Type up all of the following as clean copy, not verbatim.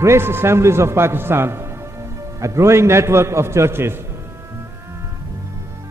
Grace Assemblies of Pakistan, a growing network of churches.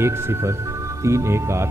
10318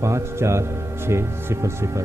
54600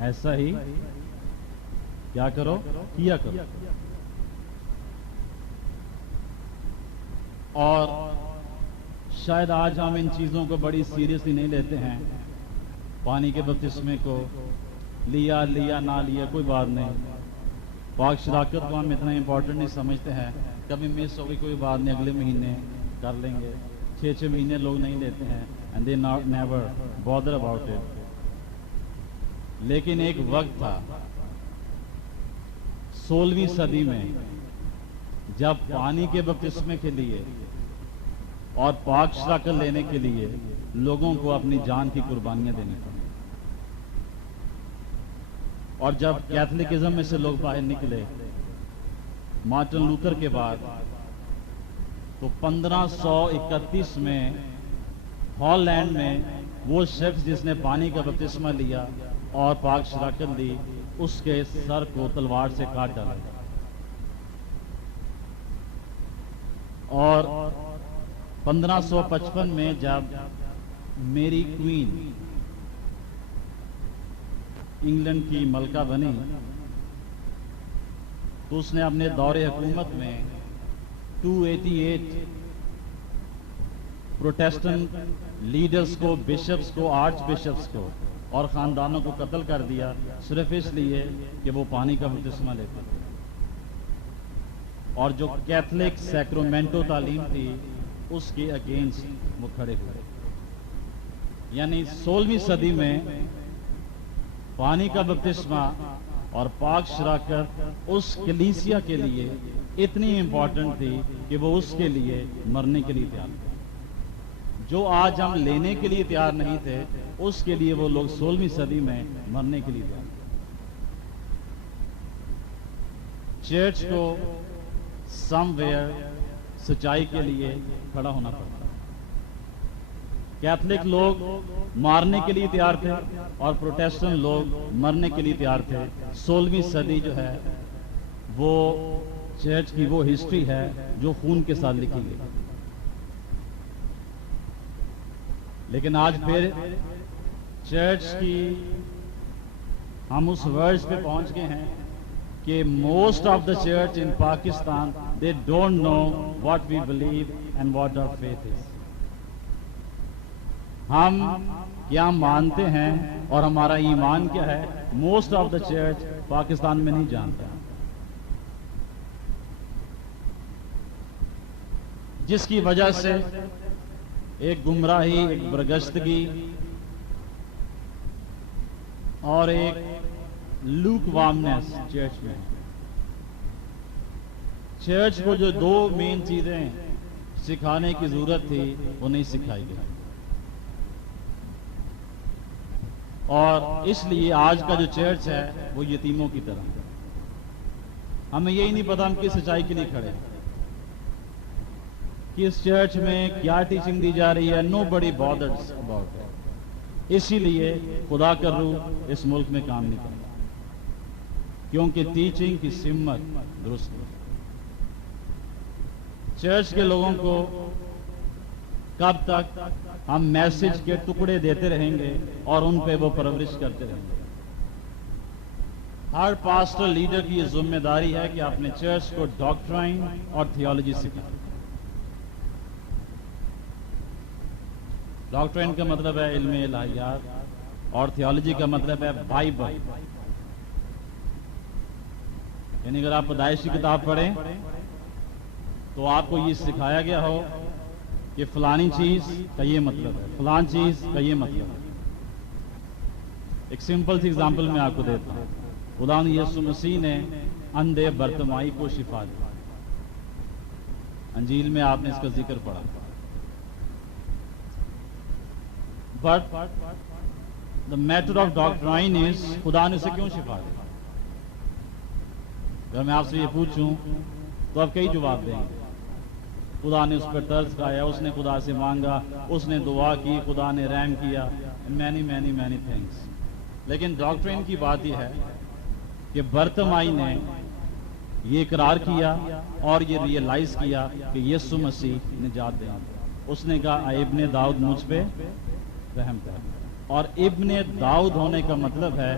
ایسا ہی کیا کرو کیا کرو. اور شاید آج ہم ان چیزوں کو بڑی سیریسلی نہیں لیتے ہیں. پانی کے بپتسمے کو لیا نہ لیا کوئی بات نہیں. پاک شراکت کو ہم اتنا امپورٹنٹ نہیں سمجھتے ہیں. کبھی مس ہو گئی کوئی بات نہیں، اگلے مہینے کر لیں گے. 6 مہینے لوگ نہیں لیتے ہیں and they never bother about it. لیکن ایک وقت تھا 16ویں صدی میں جب پانی کے بپتسمے کے لیے اور پاک شراکت لینے کے لیے لوگوں کو اپنی جان کی قربانیاں دینی پڑیں. اور جب کیتھولکزم میں سے لوگ باہر نکلے مارٹن لوتھر کے بعد، تو 1531 میں ہالینڈ میں وہ شخص جس نے پانی کا بپتسمہ لیا اور پاک شراکت لی، اس کے سر کو تلوار سے کاٹ ڈالا. اور 1555 میں جب میری کوئین انگلینڈ کی ملکہ بنی، تو اس نے اپنے دور حکومت میں 288 پروٹیسٹنٹ لیڈرز کو، بشپس کو، آرچ بشپس کو اور خاندانوں کو قتل کر دیا، صرف اس لیے کہ وہ پانی کا بپتسمہ لیتے تھے. اور جو کیتھولک سیکرومنٹو تعلیم تھی اس کے اگینسٹ وہ کھڑے ہوئے. یعنی 16ویں صدی میں پانی کا بپتسمہ اور پاک شراکت اس کلیسیا کے لیے اتنی امپورٹنٹ تھی کہ وہ اس کے لیے مرنے کے لیے تیار تھے. جو آج ہم لینے کے لیے تیار نہیں تھے، اس کے لیے وہ لوگ 16ویں صدی میں مرنے کے لیے تیار تھے. چرچ کو سم ویئر سچائی کے لیے کھڑا ہونا پڑتا. کیتھولک لوگ مارنے کے لیے تیار تھے اور پروٹیسٹنٹ لوگ مرنے کے لیے تیار تھے. 16ویں صدی جو ہے وہ چرچ کی وہ ہسٹری ہے جو خون کے ساتھ لکھی گئی. لیکن آج پھر چرچ کی ہم اس ورڈ پہ پہنچ گئے ہیں کہ most of the church in Pakistan they don't know what we believe and what our faith is. ہم کیا مانتے ہیں اور ہمارا ایمان کیا ہے، most of the church Pakistan میں نہیں جانتا. جس کی وجہ سے ایک گمراہی، ایک برگشتگی اور ایک لوک وارمنس چرچ میں. چرچ کو جو 2 مین چیزیں سکھانے کی ضرورت تھی وہ نہیں سکھائی گئی. اور اس لیے آج کا جو چرچ ہے وہ یتیموں کی طرح. ہمیں یہی نہیں پتا ہم کس سچائی کے لیے کھڑے ہیں، کس چرچ میں کیا ٹیچنگ دی جا رہی ہے. نو بڑی بادرز اباؤٹ اٹ. اسی لیے خدا کا روح اس ملک میں کام نہیں کرتا، کیونکہ ٹیچنگ کی سمت درست نہیں. چرچ کے لوگوں کو کب تک ہم میسج کے ٹکڑے دیتے رہیں گے اور ان پہ وہ پرورش کرتے رہیں گے. ہر پاسٹر لیڈر کی یہ ذمہ داری ہے کہ اپنے چرچ کو ڈاکٹرائن اور تھیولوجی سکھائے. ڈاکٹرائن کا مطلب ہے علم الہیات اور تھیولوجی کا مطلب ہے بائبل. یعنی اگر آپ پیدائش کی کتاب پڑھیں تو آپ کو یہ سکھایا گیا ہو کہ فلانی چیز کا یہ مطلب ہے، فلان چیز کا یہ مطلب ہے. ایک سمپل سی ایگزامپل میں آپ کو دیتا ہوں. خدا یسوع مسیح نے اندھے برتمائی کو شفا دی. انجیل میں آپ نے اس کا ذکر پڑھا. But the matter of doctrine is خدا نے اسے کیوں شفا دی؟ اگر میں آپ سے یہ پوچھوں تو آپ کئی جواب دیں گے. خدا نے اس پر ترس کھایا، اس نے خدا سے مانگا، اس نے دعا کی، خدا نے رحم کیا، مینی مینی مینی تھنگس. لیکن ڈاکٹرین کی بات یہ ہے کہ برتمائی نے یہ اقرار کیا اور یہ ریئلائز کیا کہ یسوع مسیح نجات دیں. اس نے کہا اے ابن داؤد مجھ پہ رحم کر. اور ابن داؤد ہونے کا مطلب ہے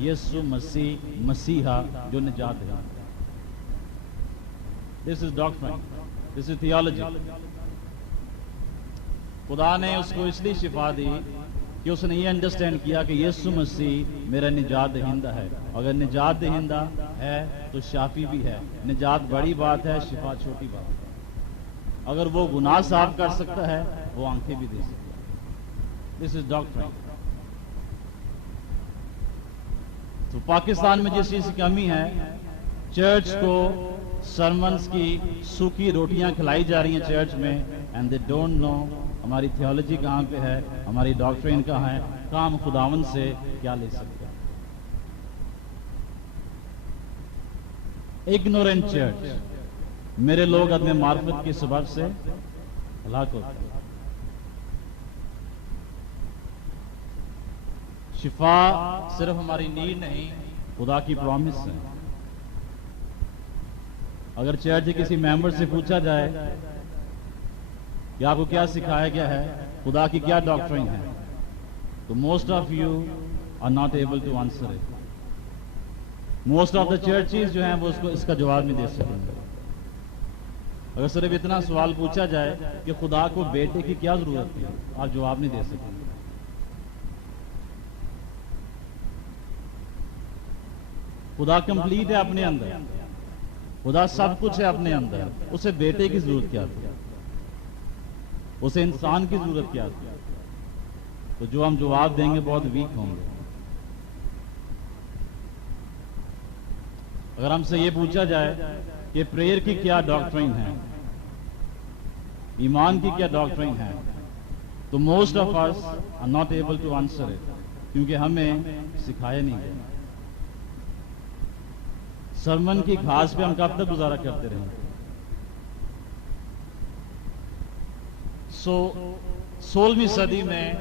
یسوع مسیح مسیحا جو نجات دے. دس از ڈاکٹرن, دس از تھیولوجی. خدا نے اس کو اس لیے شفا دی کہ اس نے یہ انڈرسٹینڈ کیا کہ یسوع مسیح میرا نجات دہندہ ہے. اگر نجات دہندہ ہے تو شافی بھی ہے. نجات بڑی بات ہے, شفا چھوٹی بات ہے. اگر وہ گناہ صاف کر سکتا ہے, وہ آنکھیں بھی دے سکتا ہے. دس از ڈاکٹرن. تو پاکستان میں جس چیز کی کمی ہے, چرچ کو سرمنز کی سوکھی روٹیاں کھلائی جا رہی ہیں چرچ میں, اینڈ دے ڈونٹ نو ہماری تھیولوجی کہاں پہ ہے, ہماری ڈاکٹرین کہاں ہے, کام خداوند سے کیا لے سکتے ہیں. اگنورنٹ چرچ, میرے لوگ عدم معرفت کی سبب سے ہلاک ہوتے ہیں. شفا صرف ہماری نیڈ نہیں, خدا کی پرومس ہے. اگر چرچ کسی ممبر سے پوچھا جائے کہ آپ کو کیا سکھایا گیا ہے, خدا کی کیا ڈاکٹرین ہے, تو most of you are not able to answer it. Most of the churches جو ہیں وہ اس کا جواب نہیں دے سکیں گے. اگر صرف اتنا سوال پوچھا جائے کہ خدا کو بیٹے کی کیا ضرورت ہے, آپ جواب نہیں دے سکیں گے. خدا کمپلیٹ ہے اپنے اندر, خدا سب کچھ ہے اپنے اندر, اسے بیٹے کی ضرورت کیا تھی, اسے انسان کی ضرورت کیا تھی. تو جو ہم جواب دیں گے بہت ویک ہوں گے. اگر ہم سے یہ پوچھا جائے کہ پریئر کی کیا ڈاکٹرین ہے, ایمان کی کیا ڈاکٹرین ہے, تو most of us are not able to answer it, کیونکہ ہمیں سکھایا نہیں گیا. سرمن کی گھاس پہ ہم کب تک گزارا کرتے رہیں. سولہویں صدی میں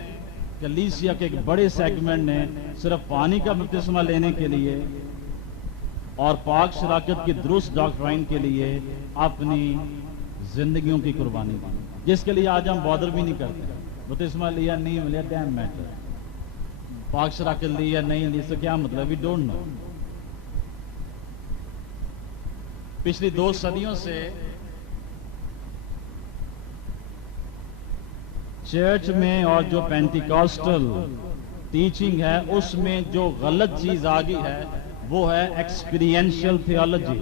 کلیسیا کے ایک بڑے سیگمنٹ نے صرف پانی کا بپتسمہ لینے کے لیے اور پاک شراکت کی درست ڈاکٹرائن کے لیے اپنی زندگیوں کی قربانی دی, جس کے لیے آج ہم بادر بھی نہیں کرتے. بپتسمہ لیا نہیں ملیا ڈیم میٹر, پاک شراکت لی یا نہیں لی, اس سے کیا مطلب, وی ڈونٹ نو. پچھلی 2 صدیوں سے چرچ میں اور جو پینٹیکاسٹل ٹیچنگ ہے اس میں جو غلط چیز آ گئی ہے وہ ہے experiential theology,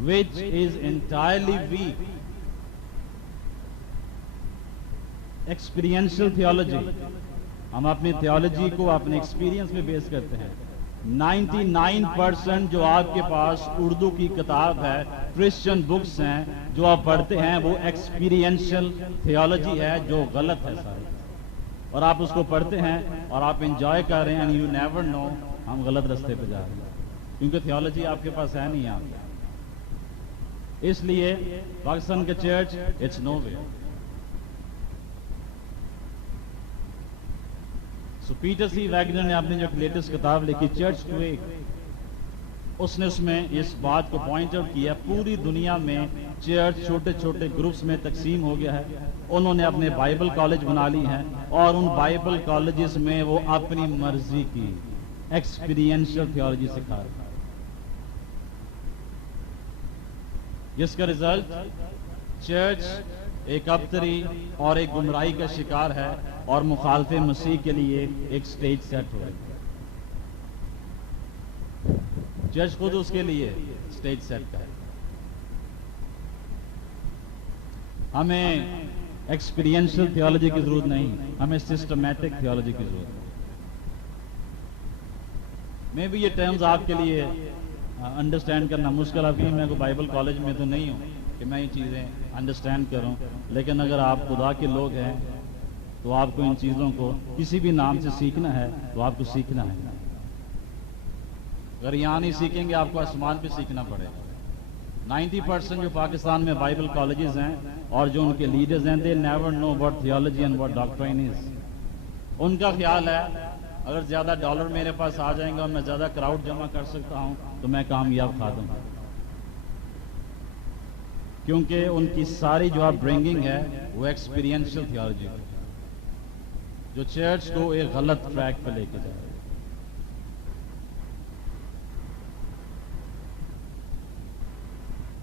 which is entirely weak. Experiential theology, ہم اپنی تھیولوجی کو اپنے ایکسپیرینس میں بیس کرتے ہیں. 99% جو آپ کے پاس اردو کی کتاب ہے, کرسچن بکس ہیں جو آپ پڑھتے ہیں, وہ ایکسپیرینشل تھیولوجی ہے جو غلط ہے ساری. اور آپ اس کو پڑھتے ہیں اور آپ انجوائے کر رہے ہیں, اینڈ یو نیور نو ہم غلط رستے پہ جا رہے ہیں, کیونکہ تھیولوجی آپ کے پاس ہے نہیں. آپ اس لیے پاکستان کے church it's no way. So Peter C Wagner نے اپنی جو لیٹسٹ کتاب لکھی چرچ کویک, اس نے اس میں اس بات کو پوائنٹ آؤٹ کیا, پوری دنیا میں چرچ چھوٹے چھوٹے گروپس میں تقسیم ہو گیا ہے. انہوں نے اپنے بائبل کالج بنا لی ہیں اور ان بائبل کالجز میں وہ اپنی مرضی کی ایکسپیرینشل تھیولوجی سکھا رہے ہیں, جس کا رزلٹ چرچ ایک ابتری اور ایک گمراہی کا شکار ہے اور مخالف مسیح کے لیے ایک سٹیج سیٹ ہو رہی ہے. چرچ خود اس کے لیے سٹیج سیٹ کا ہے. ہمیں ایکسپیرینشل تھیولوجی کی ضرورت نہیں, ہمیں سسٹمیٹک تھیولوجی کی ضرورت ہے. میں بھی یہ ٹرمز آپ کے لیے انڈرسٹینڈ کرنا مشکل ہے. میں کوئی بائبل کالج میں تو نہیں ہوں کہ میں یہ چیزیں انڈرسٹینڈ کروں, لیکن اگر آپ خدا کے لوگ ہیں تو آپ کو ان چیزوں کو کسی بھی نام سے سیکھنا ہے تو آپ کو سیکھنا ہے. اگر یہاں نہیں سیکھیں گے آپ کو آسمان پہ سیکھنا پڑے گا. 90% جو پاکستان میں بائبل کالجز ہیں اور جو ان کے لیڈرز ہیں, they never know what theology and what doctrine is. ان کا خیال ہے اگر زیادہ ڈالر میرے پاس آ جائیں گے اور میں زیادہ کراؤڈ جمع کر سکتا ہوں تو میں کامیاب خادم ہوں, کیونکہ ان کی ساری جو آپ برنگنگ ہے وہ ایکسپیرینشل تھیولوجی ہے جو چرچ کو ایک غلط ٹریک پہ لے کے جائے.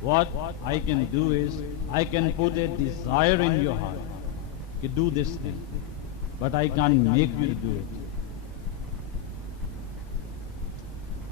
What I can do is I can put a desire in your heart to do this thing, but I can't make you do it.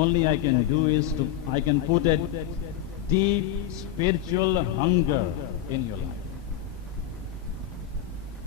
Only I can do is I can put a deep spiritual hunger in your life.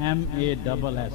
MASS,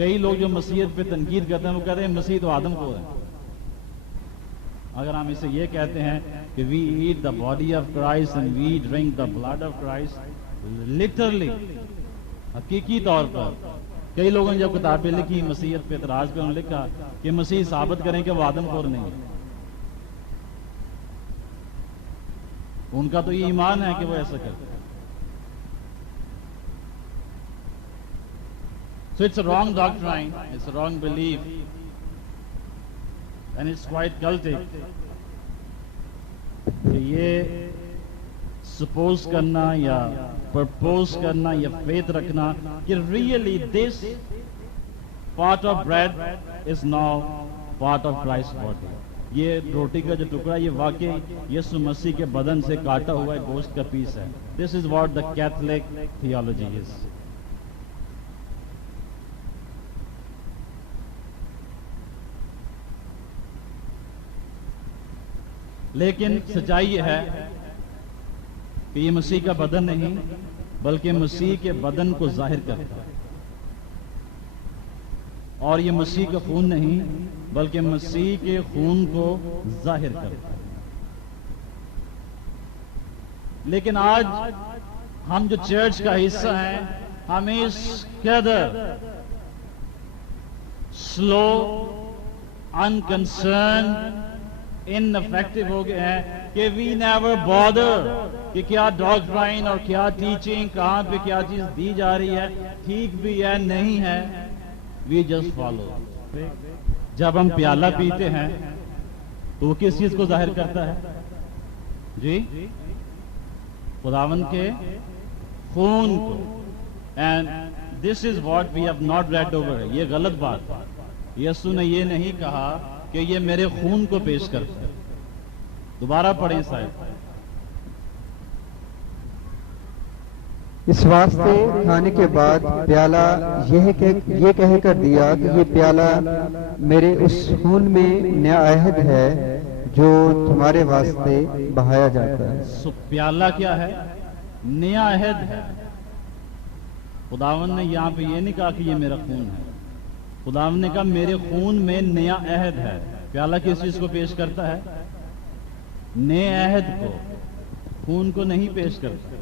کئی لوگ جو مسیحیت پہ تنقید کرتے ہیں وہ کہتے ہیں مسیح تو آدم کو ہے. اگر ہم اسے یہ کہتے ہیں کہ we eat the body of Christ and we drink the blood of Christ, literally حقیقی طور پر کئی لوگوں نے جب کتابیں لکھی مسیحیت پہ اعتراض پہ انہوں نے لکھا کہ مسیح ثابت کریں کہ وہ آدم خور نہیں ہے. ان کا تو یہ ایمان ہے کہ وہ ایسا کرتے ہیں. So it's a wrong doctrine, it's a wrong belief, and it's quite cultic کہ یہ سپوز کرنا یا پرپوز کرنا یا فیتھ رکھنا کہ really this part of bread is now part of Christ body. یہ روٹی کا جو ٹکڑا یہ واقعی یسوع مسیح کے بدن سے کاٹا ہوا ایک گوشت کا پیس ہے. This is what the Catholic theology is. لیکن سچائی یہ ہے کہ یہ مسیح کا بدن نہیں بلکہ مسیح کے بدن کو ظاہر کرتا ہے, اور یہ مسیح کا خون نہیں بلکہ مسیح کے خون کو ظاہر کرتا ہے. لیکن آج ہم جو چرچ کا حصہ ہیں ہم اس قدر سلو, انکنسرن, انفیکٹو ہو گئے ہیں کہ وی نیور بادر کہ کیا ڈاکٹرائن اور کیا ٹیچنگ کہاں پہ کیا چیز دی جا رہی ہے, ٹھیک بھی ہے نہیں ہے, وی جسٹ فالو. جب ہم پیالہ پیتے ہیں تو وہ کس چیز کو ظاہر کرتا ہے جی؟ خداوند کے خون کو. And this is what we have not read over. یہ غلط بات ہے. یسوع نے یہ نہیں کہا کہ یہ میرے خون کو پیش کرتا ہے. دوبارہ پڑھیں صاحب. اس واسطے کھانے کے بعد پیالہ یہ کہہ کر دیا کہ یہ پیالہ میرے اس خون میں نیا عہد ہے جو تمہارے واسطے بہایا جاتا ہے. سو پیالہ کیا ہے؟ نیا عہد ہے. خداوند نے یہاں پہ یہ نہیں کہا کہ یہ میرا خون ہے. خداوند نے کہا میرے خون میں نیا عہد ہے. پیالہ کس چیز کو پیش کرتا ہے؟ نئے عہد کو, خون کو نہیں پیش کرتا.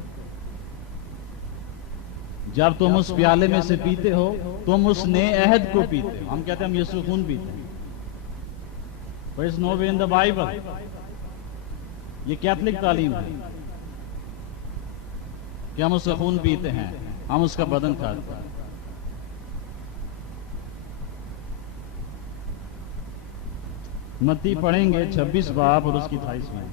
جب تم اس پیالے میں سے پیتے ہو تم اس نئے عہد کو پیتے ہو. ہم کہتے ہیں ہم یسوع خون پیتے ہیں. There is no way in the Bible. یہ کیتھولک تعلیم ہے کہ ہم اس کا خون پیتے ہیں, ہم اس کا بدن کھاتے ہیں. متی پڑھیں گے 26 باب اور اس کی 28 میں.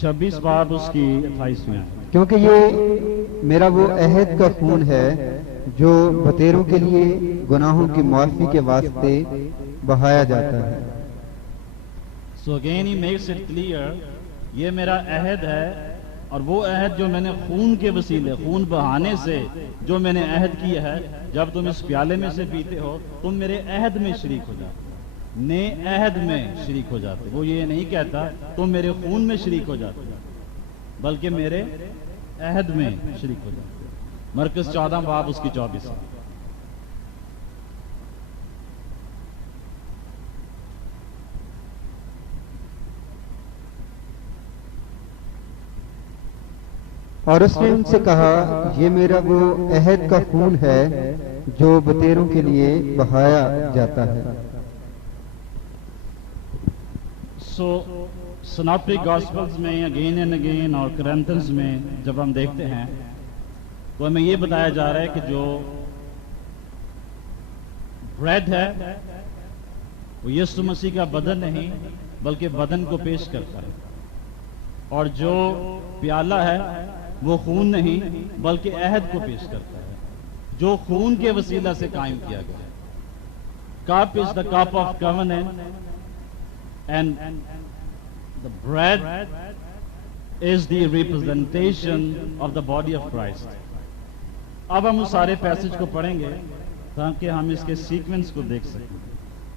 چھبیس باب اس کی 28 میں. کیونکہ یہ میرا وہ عہد کا خون ہے جو بتیروں کے لیے گناہوں کی معافی کے واسطے بہایا جاتا ہے. So again he makes it clear یہ میرا عہد ہے, اور وہ عہد جو میں نے خون کے وسیلے, خون بہانے سے جو میں نے عہد کیا ہے, جب تم اس پیالے میں سے پیتے ہو تم میرے عہد میں شریک ہو جاتے, نئے عہد میں شریک ہو جاتے. وہ یہ نہیں کہتا تم میرے خون میں شریک ہو جاتے بلکہ میرے عہد میں شریک ہو جاتے. مرکز 14 باب اس کی 24. اور اس نے ان سے کہا یہ میرا وہ عہد کا خون ہے جو بتیروں کے لیے بہایا جاتا ہے. سو سناپٹک گاسپلز میں اگین اینڈ اگین اور کرنتھنز میں جب ہم دیکھتے ہیں تو ہمیں یہ بتایا جا رہا ہے کہ جو بریڈ ہے وہ یسوع مسیح کا بدن نہیں بلکہ بدن کو پیش کرتا ہے, اور جو پیالہ ہے وہ خون نہیں بلکہ عہد کو پیش کرتا ہے جو خون کے وسیلہ سے قائم کیا گیا. Cup is the cup of covenant and the bread is the representation of the body of Christ. اب ہم اس سارے پیسج کو پڑھیں گے تاکہ ہم اس کے سیکوینس کو دیکھ سکیں.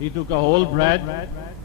He took a whole bread,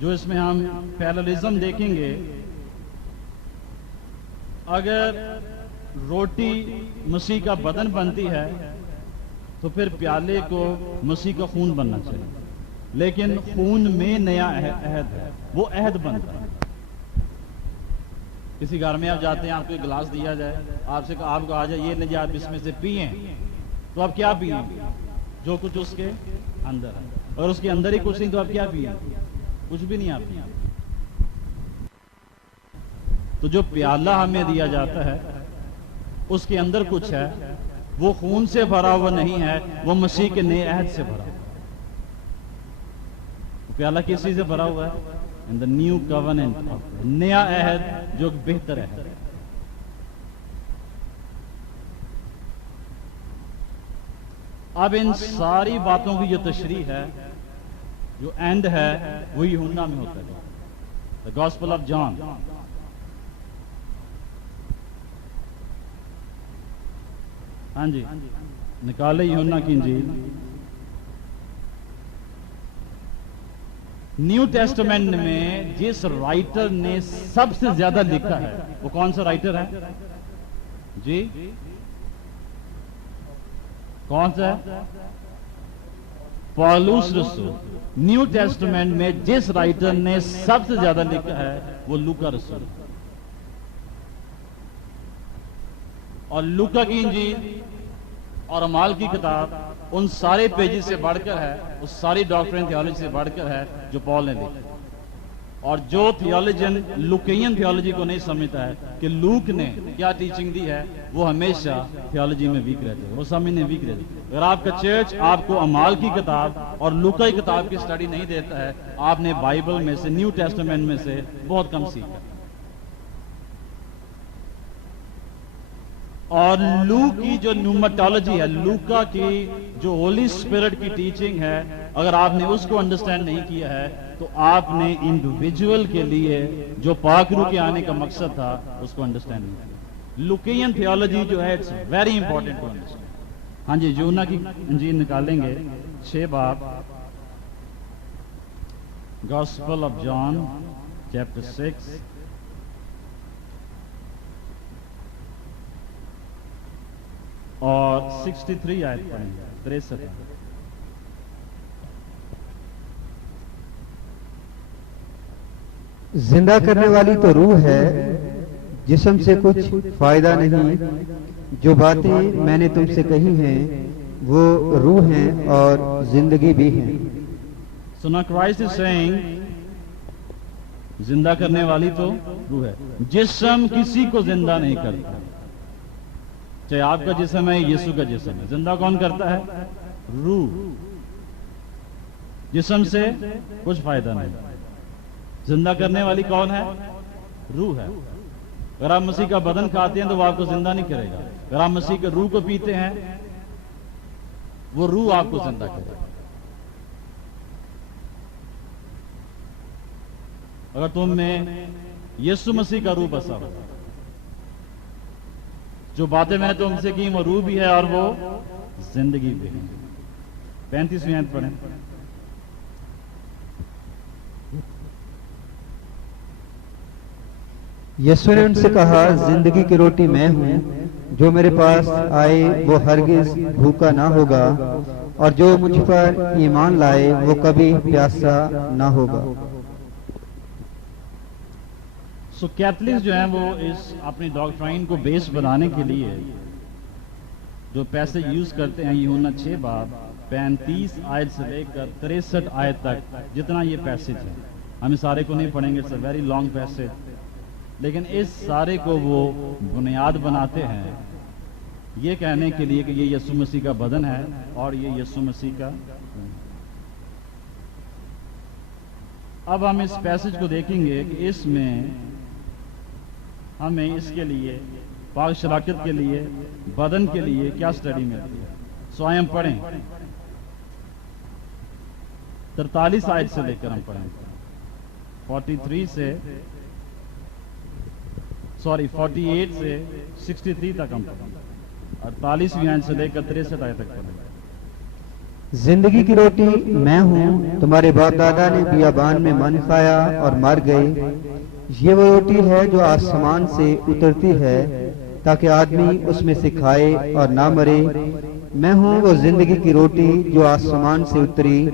جو اس میں ہم پیرالزم دیکھیں گے، اگر روٹی مسیح کا بدن بنتی ہے تو پھر پیالے کو مسیح کا خون بننا چاہیے، لیکن خون میں نیا عہد ہے، وہ عہد بنتا ہے۔ کسی گھر میں آپ جاتے ہیں، آپ کو ایک گلاس دیا جائے، آپ سے آپ کو آ جائے یہ نہیں آپ اس میں سے پئیں، تو آپ کیا پئیں؟ جو کچھ اس کے اندر ہے، اور اس کے اندر ہی کچھ نہیں تو آپ کیا پئیں؟ کچھ بھی نہیں آپ پئیں۔ تو جو پیالہ ہمیں دیا جاتا ہے اس کے اندر کچھ ہے، وہ خون سے بھرا ہوا نہیں ہے، وہ مسیح کے نئے عہد سے بھرا ہوا۔ پیالہ کس چیز سے بھرا ہوا ہے؟ In the new covenant، نیا عہد جو بہتر ہے۔ اب ان ساری باتوں کی جو تشریح ہے، جو اینڈ ہے، وہ یوحنا میں ہوتا ہے، The Gospel of John۔ ہاں جی، نکالے یوحنا کی انجیل۔ نیو ٹیسٹمنٹ میں جس رائٹر نے سب سے زیادہ لکھا ہے وہ کون سا رائٹر ہے جی؟ کون سا ہے؟ پالوس رسول۔ نیو ٹیسٹمنٹ میں جس رائٹر نے سب سے زیادہ لکھا ہے وہ لوکا رسول، اور لوکا کی انجیل اور اعمال کی کتاب ان سارے پیجز سے بڑھ کر ہے، اس ساری ڈاکٹرین تھیولوجی سے بڑھ کر ہے جو پال نے لکھی۔ اور جو تھیولوجن لوکین تھیولوجی کو نہیں سمجھتا ہے کہ لوک نے کیا ٹیچنگ دی ہے، وہ ہمیشہ تھیولوجی میں ویک رہتے ہیں، وہ سمجھنے ویک رہتے ہیں۔ اگر آپ کا چرچ آپ کو اعمال کی کتاب اور لوکا کی کتاب کی سٹڈی نہیں دیتا ہے، آپ نے بائبل میں سے، نیو ٹیسٹمنٹ میں سے بہت کم سیکھا۔ اور لوک کی جو نیومٹالوجی ہے، لوکا کی جو ہولی اسپرٹ کی ٹیچنگ ہے، اگر آپ نے اس کو انڈرسٹینڈ نہیں کیا ہے تو آپ نے انڈیویجول کے لیے جو پاک روح کے آنے کا مقصد تھا اس کو انڈرسٹینڈ نہیں کیا۔ لوکین تھیولوجی جو ہے it's very important to understand. ہاں جی، یوحنا کی انجیل نکالیں گے 6 باب، گاسپل آف جان چیپٹر 6 اور 63 آیت پڑھیں گے، 63۔ زندہ کرنے والی تو روح ہے، جسم سے کچھ فائدہ نہیں۔ جو باتیں میں نے تم سے کہی ہیں وہ روح ہیں اور زندگی بھی ہیں۔ So now Christ is saying زندہ کرنے والی تو روح ہے، جسم کسی کو زندہ نہیں کرتا، چاہے آپ کا جسم ہے، یسوع کا جسم ہے۔ زندہ کون کرتا ہے؟ روح۔ جسم سے کچھ فائدہ نہیں، زندہ کرنے والی کون ہے؟ روح ہے۔ اگر آپ مسیح کا بدن کھاتے ہیں تو وہ آپ کو زندہ نہیں کرے گا، اگر آپ مسیح کے روح کو پیتے ہیں وہ روح آپ کو زندہ کرے گا۔ اگر تم میں یسوع مسیح کا روح بسا ہو، جو باتیں میں نے تم سے کی وہ روح بھی ہے اور وہ زندگی بھی ہے۔ 35ویں آیت پڑھیں۔ یسوع نے ان سے کہا، زندگی کی روٹی میں ہوں، جو میرے پاس آئے وہ ہرگز بھوکا نہ ہوگا، اور جو مجھ پر ایمان لائے وہ کبھی پیاسا نہ ہوگا۔ سو کیتھلکس جو ہیں وہ اس اپنی ڈاکٹرائن کو بیس بنانے کے لیے جو پیسے یوز کرتے ہیں، یوحنا 6 باب 35 آیت سے لے کر 63 آیت تک جتنا یہ پیسج ہے، ہم اس سارے کو نہیں پڑھیں گے، it's a very long passage, لیکن اس سارے کو وہ بنیاد بناتے ہیں یہ کہنے کے لیے کہ یہ یسوع مسیح کا بدن ہے اور یہ یسوع مسیح کا۔ اب ہم اس پیسج کو دیکھیں گے کہ اس میں ہمیں اس کے لیے پاک شراکت کے لیے بدن کے لیے کیا سٹڈی ملتی ہے۔ سو آئے ہم پڑھیں 43 آیت سے لے کر ہم پڑھیں 43 سے 48 سے 63 تک ہم پڑھیں، 48ویں آیت سے لے کر 63 آیت تک پڑھیں۔ زندگی کی روٹی میں ہوں. تمہارے باپ دادا نے بیابان میں من کھایا اور مر گئے. یہ وہ روٹی ہے جو آسمان سے اترتی ہے تاکہ آدمی اس میں سے کھائے اور نہ مرے. میں ہوں وہ زندگی کی روٹی جو آسمان سے اتری.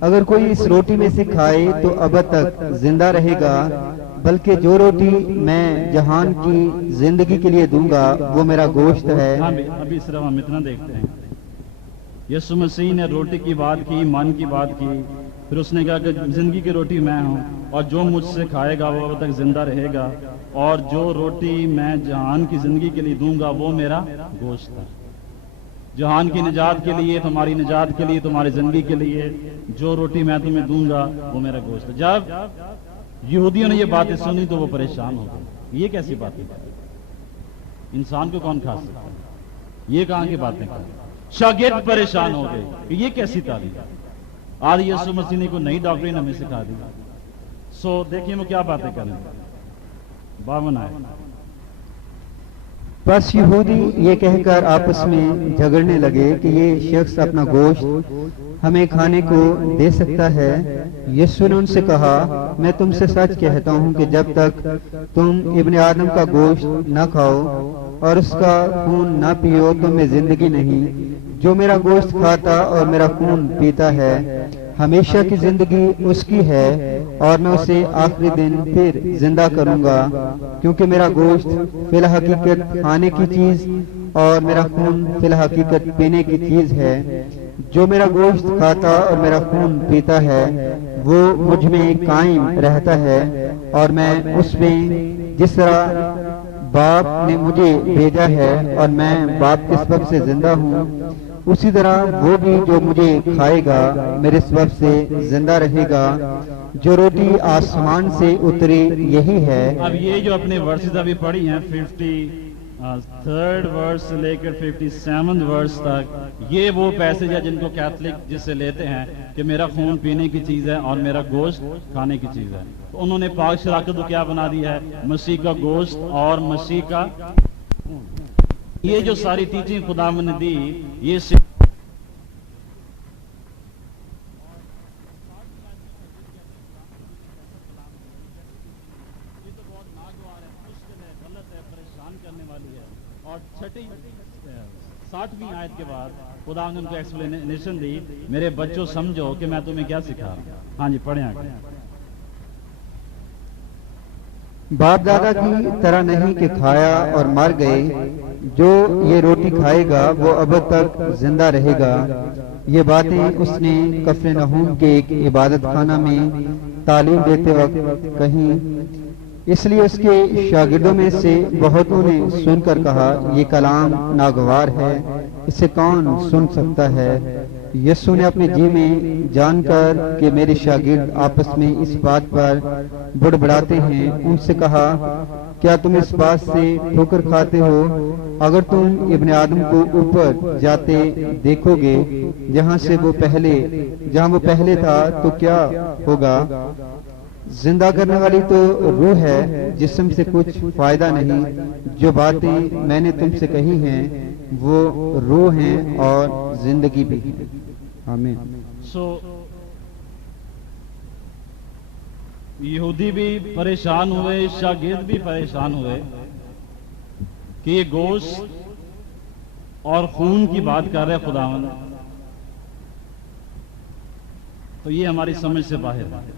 اگر کوئی اس روٹی میں سے کھائے تو ابد تک زندہ رہے گا، بلکہ جو روٹی میں جہان کی زندگی کے لیے دوں گا وہ میرا گوشت ہے. ابھی صرف ہم اتنا دیکھتے ہیں. یسوع مسیح نے روٹی کی بات کی، من کی بات کی، پھر اس نے کہا کہ زندگی کی روٹی میں ہوں اور جو مجھ سے کھائے گا وہ اب تک زندہ رہے گا، اور جو روٹی میں جہان کی زندگی کے لیے دوں گا وہ میرا گوشت ہے. جہان کی نجات کے لیے، تمہاری نجات کے لیے، تمہاری زندگی کے لیے جو روٹی میں تمہیں دوں گا وہ میرا گوشت ہے. جب یہودیوں نے یہ باتیں سنی تو وہ پریشان ہو گئے. یہ کیسی باتیں؟ انسان کو کون کھا سکتا ہے؟ یہ کہاں کی باتیں کریں؟ شاگرد پریشان ہو گئے کہ یہ کیسی تعلیم. آج یسوع مسیح نے کوئی نئی ڈاکٹرین ہمیں سکھا دی. سو دیکھیے وہ کیا باتیں کریں. 52 آئے. بس یہودی یہ کہہ کر آپس میں جھگڑنے لگے کہ یہ شخص اپنا گوشت ہمیں کھانے کو دے سکتا ہے. یسوع نے ان سے کہا، میں تم سے سچ کہتا ہوں کہ جب تک تم ابن آدم کا گوشت نہ کھاؤ اور اس کا خون نہ پیو تم میں زندگی نہیں. جو میرا گوشت کھاتا اور میرا خون پیتا ہے ہمیشہ کی زندگی اس کی ہے، اور میں اسے آخری دن پھر زندہ کروں گا. کیونکہ میرا گوشت فی الحقیقت کھانے کی چیز اور میرا خون فی الحقیقت پینے کی چیز ہے. جو میرا گوشت کھاتا اور میرا خون پیتا ہے وہ مجھ میں قائم رہتا ہے اور میں اس میں. جس طرح باپ نے مجھے بھیجا ہے اور میں باپ کے سبب سے زندہ ہوں، اسی طرح وہ بھی جو مجھے کھائے گا میرے سبب سے زندہ رہے گا. جو روٹی آسمان سے اتری یہی ہے. اب یہ جو اپنے ورسز ابھی پڑھی ہیں 53rd ورس سے لے کر 57 ورس تک، یہ وہ پیسج ہے جن کو کیتھولک جس سے لیتے ہیں کہ میرا خون پینے کی چیز ہے اور میرا گوشت کھانے کی چیز ہے. تو انہوں نے پاک شراکت کو کیا بنا دیا ہے؟ مسیح کا گوشت اور مسیح کا. یہ جو ساری ٹیچنگ خدا نے دی یہ اور 60ویں آیت کے بعد خدا نے ان کو ایکسپلینیشن دی، میرے بچوں سمجھو کہ میں تمہیں کیا سکھا رہا ہوں. ہاں جی پڑھیں آگے. باپ دادا کی طرح نہیں کہ کھایا اور مر گئے. جو یہ روٹی کھائے گا وہ ابد تک زندہ رہے گا. یہ باتیں اس نے کفرنہوم کے ایک عبادت خانہ میں تعلیم دیتے وقت کہیں. اس لیے اس کے شاگردوں میں سے بہتوں نے سن کر کہا، یہ کلام ناگوار ہے، اسے کون سن سکتا ہے. یسوع نے اپنے جی میں جان کر کہ میرے شاگرد آپس میں اس بات پر بڑبڑاتے ہیں ان سے کہا، کیا تم اس بات سے ٹھوکر کھاتے ہو؟ اگر تم ابن آدم کو اوپر جاتے دیکھو گے جہاں وہ پہلے تھا تو کیا ہوگا؟ زندہ کرنے والی تو روح ہے، جسم سے کچھ فائدہ نہیں. جو باتیں میں نے تم سے کہی ہیں وہ روح ہیں اور زندگی بھی ہے. آمین. یہودی بھی پریشان ہوئے، شاگرد بھی پریشان ہوئے کہ یہ گوشت اور خون کی بات کر رہے خداوند، تو یہ ہماری سمجھ سے باہر ہے.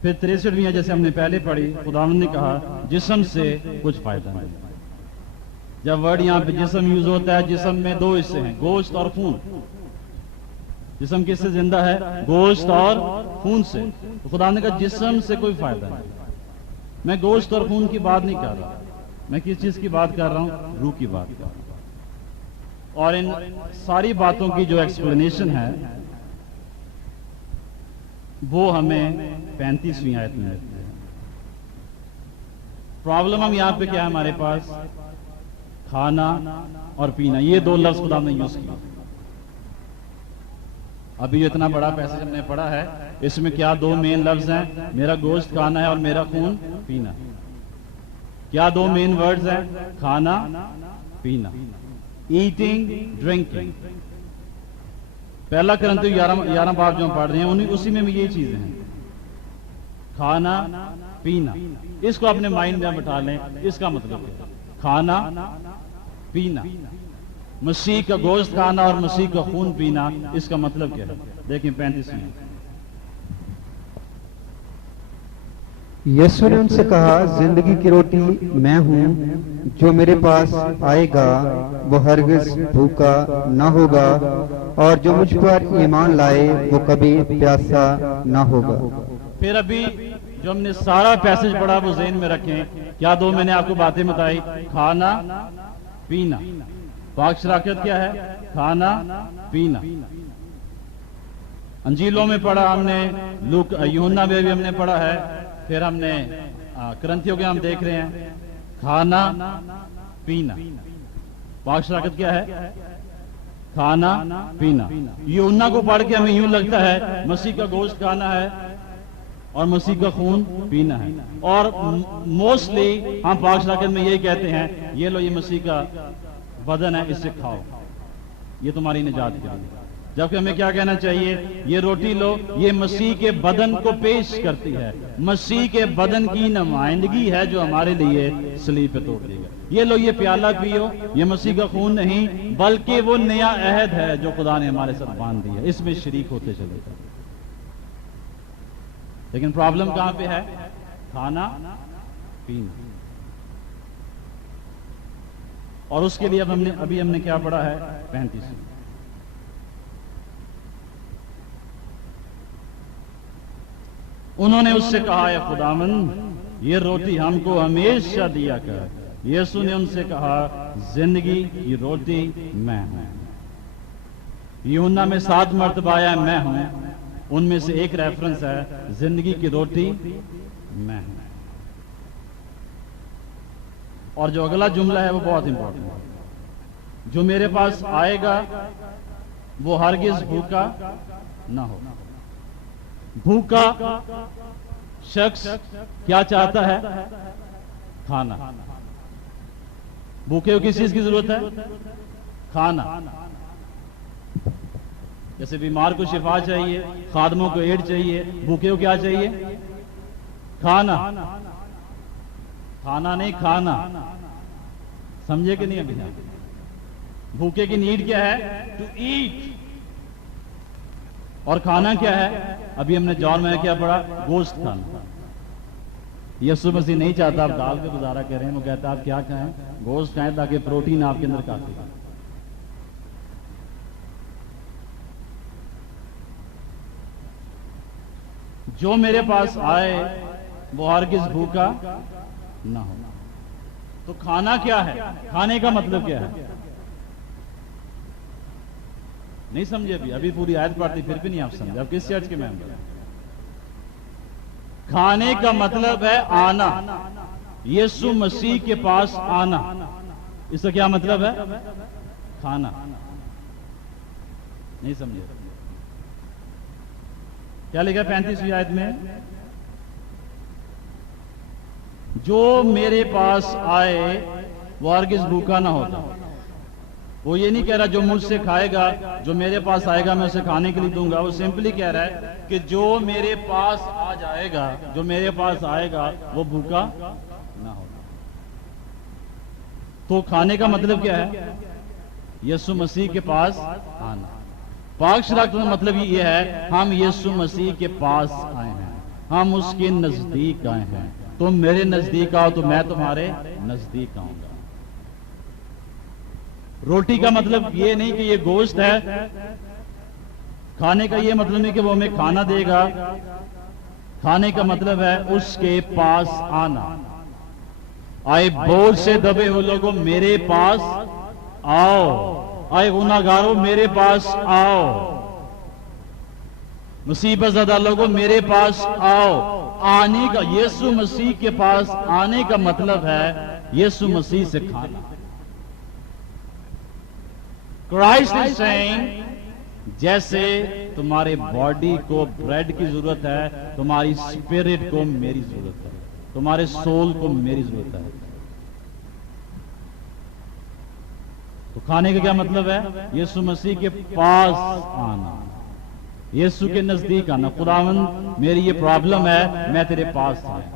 پھر 63ویں جیسے ہم نے پہلے پڑھی، خداوند نے کہا جسم سے کچھ فائدہ نہیں. جب ورڈ یہاں پہ جسم یوز ہوتا ہے، جسم میں دو حصے ہیں، گوشت اور خون. جسم کس سے زندہ ہے؟ گوشت اور خون سے. تو خدا نے کہا جسم سے کوئی فائدہ نہیں. میں گوشت اور خون کی بات نہیں کر رہا، میں کس چیز کی بات کر رہا ہوں؟ روح کی بات کر رہا ہوں. اور ان ساری باتوں کی جو ایکسپلینیشن ہے وہ ہمیں 35ویں آیت میں ملتی ہے. پرابلم ہم یہاں پہ کیا ہے ہمارے پاس؟ کھانا اور پینا. یہ دو لفظ خدا نے یوز کیا. ابھی جو اتنا بڑا پیسج ہم نے پڑھا ہے اس میں کیا دو مین لفظ ہیں؟ میرا گوشت کھانا ہے اور میرا خون پینا. کیا دو مین ورڈز ہیں؟ کھانا پینا. Eating drinking. پہلا کرنتی 11 باب جو ہم پڑھ رہے ہیں اسی میں بھی یہی چیزیں ہیں، کھانا پینا. اس کو اپنے مائنڈ میں بٹھا لیں، اس کا مطلب ہے کھانا پینا. مسیح کا گوشت کھانا اور مسیح کا خون پینا، اس کا مطلب کیا ہے؟ دیکھیں 35 میں. یسوع نے ان سے کہا، زندگی کی روٹی میں ہوں، جو میرے پاس آئے گا وہ ہرگز بھوکا نہ ہوگا، اور جو مجھ پر ایمان لائے وہ کبھی پیاسا نہ ہوگا. پھر ابھی جو ہم نے سارا پیسج پڑھا وہ ذہن میں رکھیں. کیا دو میں نے آپ کو باتیں بتائی؟ کھانا پینا. پاک شراکت کیا ہے؟ کھانا پینا. انجیلوں میں پڑھا ہم نے، یوحنا میں بھی ہم نے پڑھا ہے، پھر ہم نے کرنتھیوں کے ہم دیکھ رہے ہیں کھانا پینا. پاک شراکت کیا ہے؟ کھانا پینا. یوحنا کو پڑھ کے ہمیں یوں لگتا ہے مسیح کا گوشت کھانا ہے اور مسیح کا خون پینا ہے، اور موسٹلی ہم پاک شراکت میں یہی کہتے ہیں یہ لو، یہ مسیح کا بدن ہے، اس سے کھاؤ، یہ تمہاری نجات کے لیے. جبکہ ہمیں کیا کہنا چاہیے؟ یہ روٹی لو، یہ مسیح کے بدن کو پیش کرتی ہے، مسیح کے بدن کی نمائندگی ہے جو ہمارے لیے صلیب پہ توڑ دے گا. یہ لو، یہ پیالہ پیو، یہ مسیح کا خون نہیں بلکہ وہ نیا عہد ہے جو خدا نے ہمارے ساتھ باندھ دیا، اس میں شریک ہوتے چلے گا. لیکن پرابلم کہاں پہ ہے؟ کھانا پینا. اور اس کے لیے ابھی ہم نے کیا پڑھا ہے؟ 35. انہوں نے اس سے کہا، اے خداوند یہ روٹی ہم کو ہمیشہ دیا کر. یسوع نے ان سے کہا، زندگی کی روٹی میں ہوں. یوحنا میں 7 مرتبہ آیا میں ہوں، ان میں سے ایک ریفرنس ہے زندگی کی روٹی میں ہوں. اور جو اگلا جملہ ہے وہ بہت امپورٹنٹ ہے، جو میرے پاس آئے گا وہ ہرگز بھوکا نہ ہو. بھوکا شخص کیا چاہتا ہے؟ کھانا. بھوکے کو کس چیز کی ضرورت ہے؟ کھانا. جیسے بیمار کو شفا چاہیے، خادموں کو ایڈ چاہیے، بھوکے کو کیا چاہیے؟ کھانا. کھانا نہیں، کھانا. سمجھے کہ نہیں؟ ابھی بھوکے کی نیڈ کیا ہے؟ To eat. اور کھانا کیا ہے؟ ابھی ہم نے جان میں کیا پڑھا؟ گوشت کھانا. یسوع مسیح نہیں چاہتا آپ دال پہ گزارا کریں، وہ کہتا آپ کیا کھائیں؟ گوشت کھائیں تاکہ پروٹین آپ کے اندر کافی ہو. جو میرے پاس آئے وہ ہرگز بھوکا نہ ہو. تو کھانا کیا ہے؟ کھانے کا مطلب کیا ہے؟ نہیں سمجھے؟ ابھی پوری آیت پڑھتی پھر بھی نہیں آپ سمجھے. آپ کس چرچ کے ممبر ہیں؟ کھانے کا مطلب ہے آنا، یسوع مسیح کے پاس آنا. اس کا کیا مطلب ہے؟ کھانا. نہیں سمجھے؟ کیا لکھا 35ویں آیت میں؟ جو میرے پاس آئے وہ ہرگز بھوکا نہ ہوتا. وہ یہ نہیں کہہ رہا جو مجھ سے کھائے گا، جو میرے پاس آئے گا میں اسے کھانے کے لیے دوں گا. وہ سمپلی کہہ رہا ہے کہ جو میرے پاس آ جائے گا، جو میرے پاس آئے گا وہ بھوکا نہ ہوگا. تو کھانے کا مطلب کیا ہے؟ یسوع مسیح کے پاس آنا. پاک شراکت کا مطلب یہ ہے ہم یسوع مسیح کے پاس آئے ہیں، ہم اس کے نزدیک آئے ہیں. تم میرے نزدیک آؤ تو میں تمہارے نزدیک آؤں گا. روٹی کا مطلب یہ نہیں کہ یہ گوشت ہے. کھانے کا یہ مطلب نہیں کہ وہ ہمیں کھانا دے گا. کھانے کا مطلب ہے اس کے پاس آنا. آئے بوجھ سے دبے ہوئے لوگوں میرے پاس آؤ، آئے گناہگاروں میرے پاس آؤ، مصیبت زدہ لوگوں میرے پاس آؤ. آنے کا، یسوع مسیح کے پاس آنے کا مطلب ہے یسوع مسیح سے کھانا. Christ is saying جیسے تمہارے باڈی کو بریڈ کی ضرورت ہے، تمہاری اسپرٹ کو میری ضرورت ہے، تمہارے سول کو میری ضرورت ہے. تو کھانے کا کیا مطلب ہے؟ یسوع مسیح کے پاس آنا. یسوع کے نزدیک آنا، خداوند میری یہ پرابلم ہے، میں تیرے پاس آیا،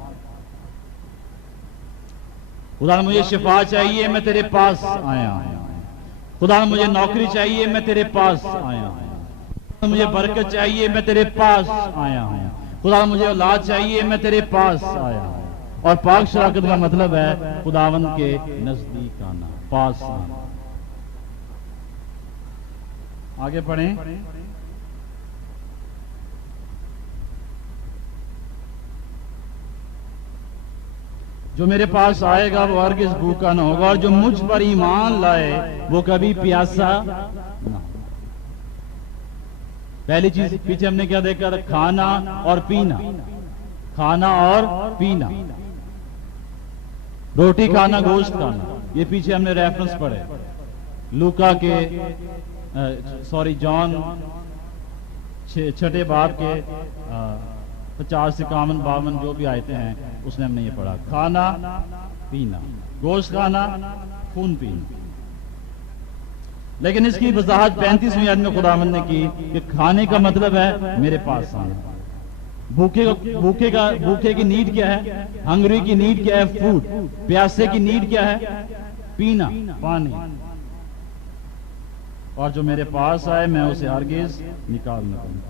خدا مجھے شفا چاہیے، میں تیرے پاس آیا ہوں، خدا مجھے نوکری چاہیے، میں تیرے پاس آیا ہوں، مجھے برکت چاہیے، میں تیرے پاس آیا ہوں، خدا مجھے اولاد چاہیے، میں تیرے پاس آیا ہوں۔ اور پاک شراکت کا مطلب ہے خداوند کے نزدیک آنا، پاس آنا۔ آگے پڑھیں۔ جو میرے پاس آئے گا وہ ہرگز بھوکا نہ ہوگا، اور جو مجھ پر ایمان لائے وہ کبھی پیاسا نہ ہوگا۔ پہلی چیز پیچھے ہم نے کیا دیکھا تھا؟ کھانا اور پینا، کھانا اور پینا، روٹی کھانا، گوشت کھانا، یہ پیچھے ہم نے ریفرنس پڑھے لوکا کے جان 6 باب کے 50 سے 51 52 جو بھی آیتیں ہیں اس نے ہم نے یہ پڑھا، کھانا پینا، گوشت کھانا، خون پینا۔ لیکن اس کی وضاحت 35ویں آیت میں خداوند نے کی کہ کھانے کا مطلب ہے میرے پاس آنا۔ بھوکے کی نیڈ کیا ہے؟ ہنگری کی نیڈ کیا ہے؟ فوڈ۔ پیاسے کی نیڈ کیا ہے؟ پینا، پانی۔ اور جو میرے پاس آئے میں اسے ہرگز نکال نہ دوں،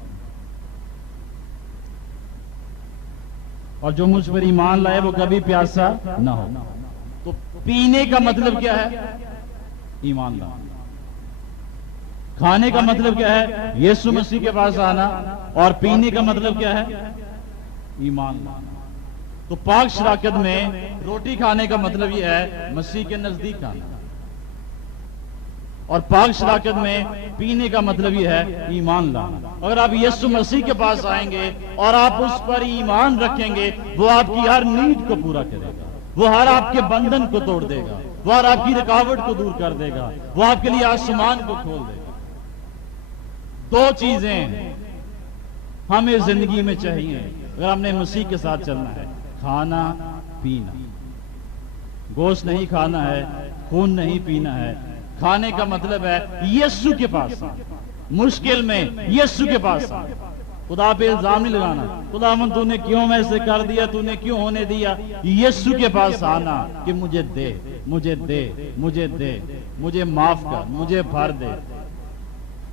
اور جو مجھ پر ایمان لائے وہ کبھی پیاسا نہ ہو۔ تو پینے کا مطلب کیا ہے؟ ایمان لانا۔ کھانے کا مطلب کیا ہے؟ یسوع مسیح کے پاس آنا، اور پینے کا مطلب کیا ہے؟ ایمان لانا۔ تو پاک شراکت میں روٹی کھانے کا مطلب یہ ہے مسیح کے نزدیک آنا، اور پاک شراکت میں پینے کا مطلب یہ ہے ایمان لانا۔ اگر آپ یسوع مسیح کے پاس آئیں گے اور آپ اس پر ایمان رکھیں گے، وہ آپ کی ہر نیڈ کو پورا کرے گا، وہ ہر آپ کے بندھن کو توڑ دے گا، وہ ہر آپ کی رکاوٹ کو دور کر دے گا، وہ آپ کے لیے آسمان کو کھول دے گا۔ 2 چیزیں ہمیں زندگی میں چاہیے اگر ہم نے مسیح کے ساتھ چلنا ہے، کھانا پینا۔ گوشت نہیں کھانا ہے، خون نہیں پینا ہے۔ کھانے کا مطلب ہے یسوع کے پاس آنا، مشکل میں یسوع کے پاس آنا۔ خدا پہ الزام نہیں لگانا، خداوند تو نے کیوں ایسے کر دیا، تو نے کیوں ہونے دیا۔ یسوع کے پاس آنا کہ مجھے دے، مجھے دے، مجھے دے، مجھے معاف کر، مجھے بھر دے۔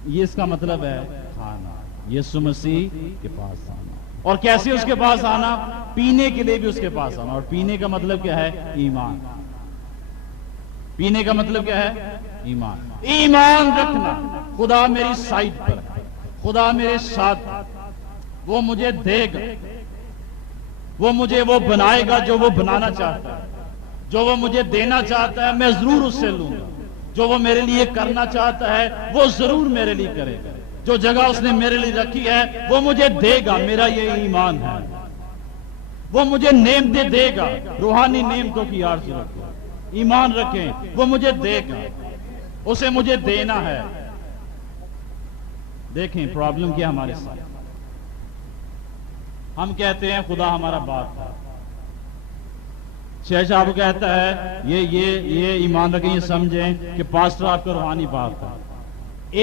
یہ اس کا مطلب ہے کھانا، یسوع مسیح کے پاس آنا۔ اور کیسے اس کے پاس آنا؟ پینے کے لیے بھی اس کے پاس آنا، اور پینے کا مطلب کیا ہے؟ ایمان۔ پینے کا مطلب کیا ہے؟ ایمان۔ ایمان رکھنا، خدا میری سائٹ پر، خدا میرے ساتھ، وہ مجھے دے گا، وہ مجھے وہ بنائے گا جو وہ بنانا چاہتا ہے، جو وہ مجھے دینا چاہتا ہے میں ضرور اس سے لوں گا، جو وہ میرے لیے کرنا چاہتا ہے وہ ضرور میرے لیے کرے گا، جو جگہ اس نے میرے لیے رکھی ہے وہ مجھے دے گا۔ میرا یہ ایمان ہے، وہ مجھے نعمتیں دے گا، روحانی نعمتوں کی آرزو رکھو، ایمان رکھیں، وہ مجھے دے گا، اسے مجھے دینا ہے۔ دیکھیں پرابلم کیا ہمارے ساتھ، ہم کہتے ہیں خدا ہمارا باپ ہے، شیخ صاحب کہتا ہے یہ ایمان رکھیں، یہ سمجھیں کہ پاسٹر آپ کا روحانی باپ ہے۔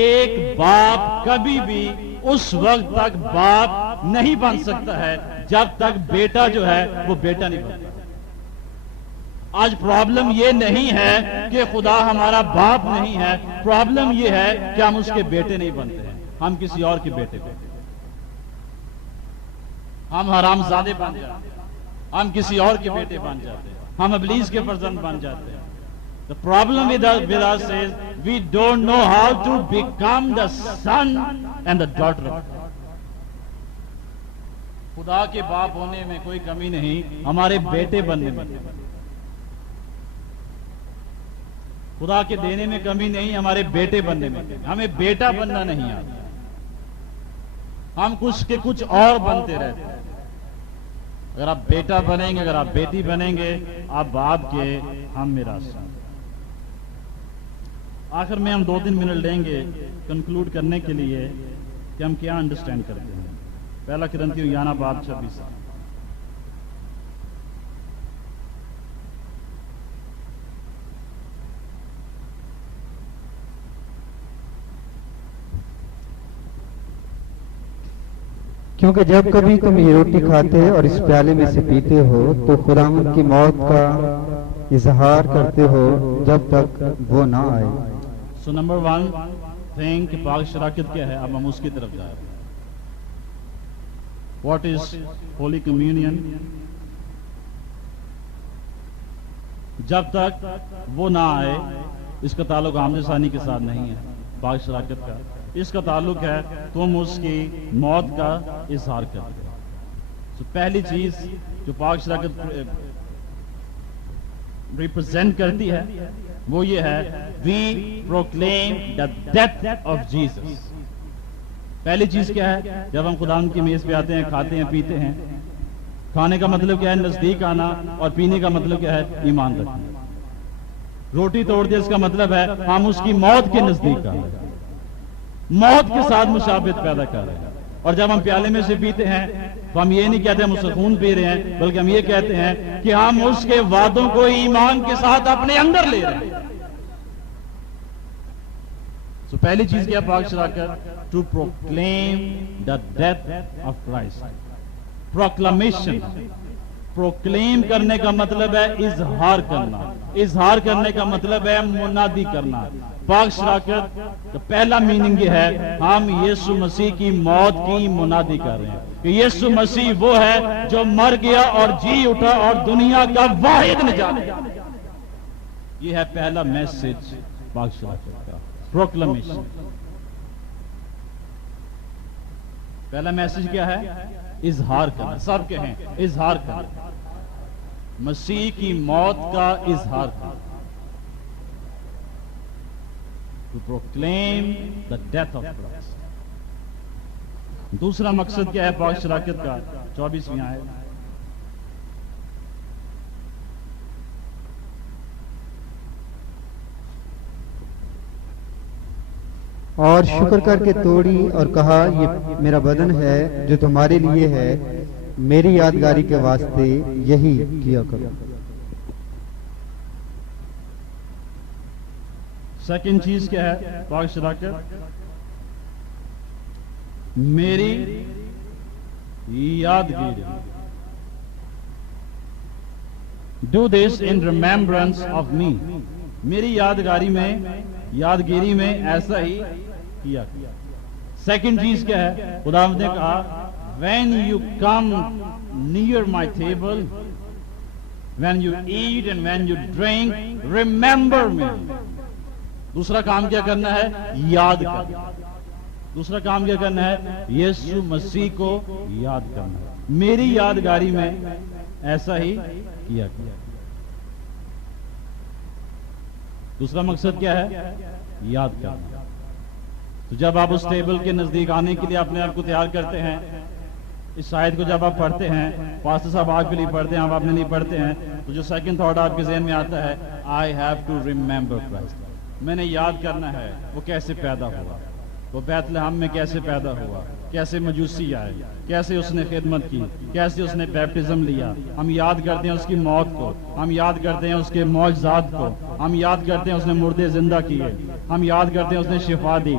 ایک باپ کبھی بھی اس وقت تک باپ نہیں بن سکتا ہے جب تک بیٹا جو ہے وہ بیٹا نہیں بنتا۔ آج پرابلم یہ نہیں ہے کہ خدا ہمارا باپ نہیں ہے، پرابلم یہ ہے کہ ہم اس کے بیٹے نہیں بنتے ہیں، ہم کسی اور کے بیٹے بنتے ہیں، ہم حرامزادے بن جاتے ہیں، ہم کسی اور کے بیٹے بن جاتے ہیں، ہم ابلیس کے فرزند بن جاتے ہیں۔ The problem with us is we don't know how to become the son and the daughter of God. خدا کے باپ ہونے میں کوئی کمی نہیں، ہمارے بیٹے بننے میں خدا کے دینے میں کمی نہیں، ہمارے بیٹے بننے میں کمی۔ ہمیں بیٹا بننا نہیں آتا، ہم کچھ اور بنتے رہتے ہیں۔ اگر آپ بیٹا بنیں گے، اگر آپ بیٹی بنیں گے، آپ باپ کے، ہم میرا سن۔ آخر میں ہم 2-3 منٹ لیں گے کنکلوڈ کرنے کے لیے کہ ہم کیا انڈرسٹینڈ کرتے ہیں۔ پہلا کرنتھیوں 11 باب 26۔ کیونکہ جب کبھی تم یہ روٹی کھاتے اور اس پیالے میں سے پیتے ہو تو خداوند کی موت کا اظہار کرتے ہو جب تک وہ نہ آئے۔ سو نمبر 1 تھنگ کہ پاک شراکت کیا ہے، اب ہم اس کی طرف جائیں۔ What is holy communion? جب تک وہ نہ آئے، اس کا تعلق آمد ثانی کے ساتھ نہیں ہے، پاک شراکت کا اس کا تعلق ہے تم اس کی موت کا اظہار کرتے ہو۔ تو پہلی چیز جو پاک شراکت ریپرزینٹ کرتی ہے وہ یہ ہے we proclaim the death of Jesus. پہلی چیز کیا ہے؟ جب ہم خدا کی میز پہ آتے ہیں، کھاتے ہیں، پیتے ہیں، کھانے کا مطلب کیا ہے؟ نزدیک آنا، اور پینے کا مطلب کیا ہے؟ ایمان رکھنا۔ روٹی توڑ دے اس کا مطلب ہے ہم اس کی موت کے نزدیک آ رہے ہیں، موت کے ساتھ مشابہت پیدا کر رہے ہیں۔ اور جب ہم پیالے میں سے پیتے ہیں تو ہم یہ نہیں کہتے ہم اس سے خون پی رہے ہیں، بلکہ ہم یہ کہتے ہیں کہ ہم اس کے وعدوں کو ایمان کے ساتھ اپنے اندر لے رہے ہیں۔ تو پہلی چیز کیا پاک شراکت؟ To proclaim the death of Christ. Proclamation, proclaim کرنے کا مطلب ہے اظہار کرنا، اظہار کرنے کا مطلب ہے منادی کرنا۔ پاک شراکت کا پہلا میننگ یہ ہے ہم یسوع مسیح کی موت کی منادی کر رہے ہیں کہ یسوع مسیح وہ ہے جو مر گیا اور جی اٹھا اور دنیا کا واحد نجات۔ یہ ہے پہلا میسج پاک شراکت کا، پروکلمیشن۔ پہلا میسج کیا ہے؟ اظہار کرنا۔ سب کہیں اظہار کرنا، مسیح کی موت کا اظہار کرنا۔ To proclaim the death of Christ۔ دوسرا مقصد کیا ہے پاک شراکت کا؟ 24ویں آیت۔ اور شکر کر کے توڑی اور کہا یہ میرا بدن ہے جو تمہارے لیے ہے، میری یادگاری کے واسطے یہی کیا کرو۔ سیکنڈ چیز کیا ہے پاک شراکت؟ میری یادگیری۔ Do this in remembrance of me. میری یادگیری میں ایسا ہی کیا۔ سیکنڈ چیز کیا ہے؟ خدا نے کہا when you come near my table, when you eat and when you drink, remember me۔ دوسرا کام کیا کرنا ہے؟ یاد کرنا۔ دوسرا کام کیا کرنا ہے؟ یسوع مسیح کو یاد کرنا۔ میری یادگاری میں ایسا ہی کیا۔ دوسرا مقصد کیا ہے؟ یاد کرنا۔ تو جب آپ اس ٹیبل کے نزدیک آنے کے لیے اپنے آپ کو تیار کرتے ہیں، اس آیت کو جب آپ پڑھتے ہیں، پاسٹر صاحب آپ کے لیے پڑھتے ہیں، آپ اپنے لیے پڑھتے ہیں، تو جو سیکنڈ تھاٹ آپ کے ذہن میں آتا ہے I have to remember Christ۔ میں نے یاد کرنا ہے وہ کیسے پیدا ہوا، وہ بیت لحم میں کیسے پیدا ہوا، کیسے مجوسی آئے، کیسے اس نے خدمت کی، کیسے اس نے بیپٹزم لیا۔ ہم یاد کرتے ہیں اس کی موت کو، ہم یاد کرتے ہیں اس کے معجزات کو، ہم یاد کرتے ہیں اس نے مردے زندہ کیے، ہم یاد کرتے ہیں اس نے شفا دی،